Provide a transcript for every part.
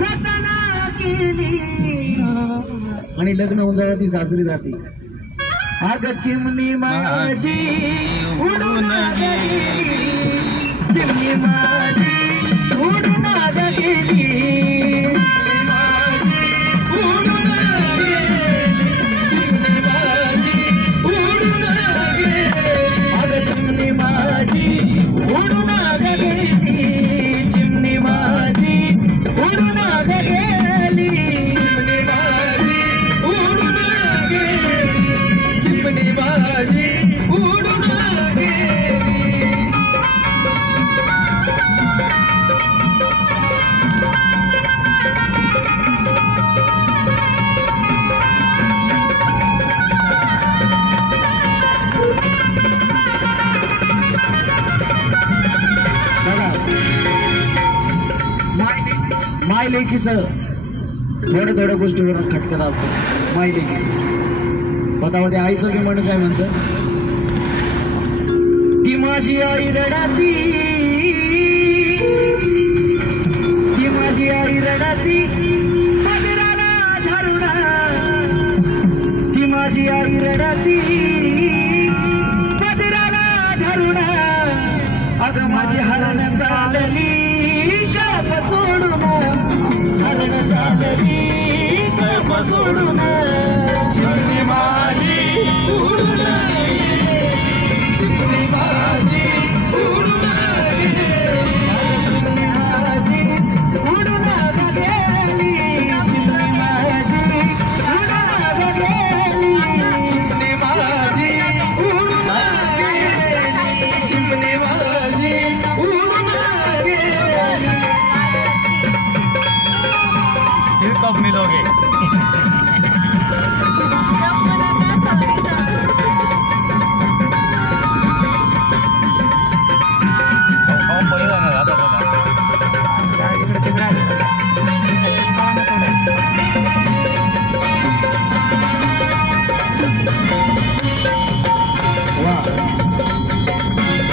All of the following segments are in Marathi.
जतना केली आणि लग्न होऊन जायला ती सासरी जाते अग चिमणी माझी उडून गेली चिमणी माझी उडून गेली माय लेकीचं थोड्या थोड्या गोष्टीवर खटकत असतं माय लेकी स्वतःमध्ये आईचं बी म्हणून काय म्हणतं ती माझी आई रडाती ती माझी आई रडाती पदराला धरून ती माझी आई रडाती पदराला धरून अगं माझी हरण चालली गप सोडून हरण चालली गप सोडून चिमणी माझी उडून चिमणी माझी उडून चिमणी माझी उडून गेली चिमणी माझी उडून गेली चिमणी माझी उडून गेली चिमणी माझी उडून गेली फिर कब मिलोगे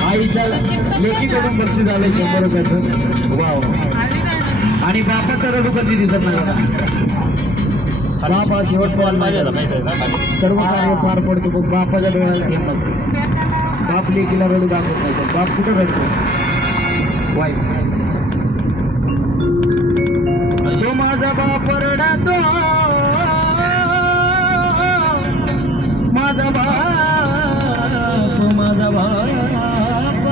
आईच्या लेकीकडून बक्षीस आलंय 100 रुपयाचं वा आणि बापाचा रडू कधी दिसत नाही बाप हा शेवट सर्व कार्य पार पडतो पण बापाच्या डोळ्याला घेत नसतो बाप लेकीला रडू दाखवत नाही बाप कुठं रडतो वाईट तो माझा बाप रडतो माझा बाप माझा बाप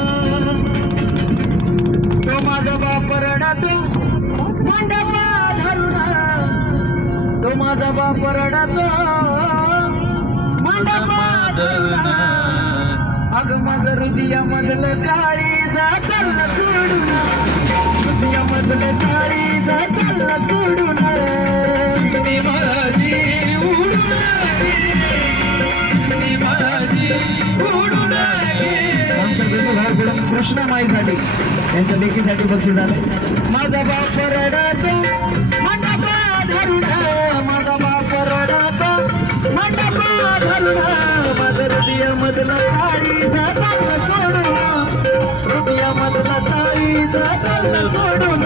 तो माझा बाप रडतो मंडपा धरून तो माझा बाप रडतो मंडपा धरून अगं माझं हृदयामधलं काळीजा चालला सोडून हृदयामधलं काळीजा चालला सोडून चिमणी माझी उडून चिमणी माझी उडून आमच्या भाऊकडून कृष्णमाईसाठी त्यांच्या लेकीसाठी बक्षीस झालं माझा बाप रडतो मंडपा धरून माझा बाप रडतो मंडपा धरून माझं हृदयामधलं काळीजा चालला सोडून हृदयामधलं काळीजा चालला सोडून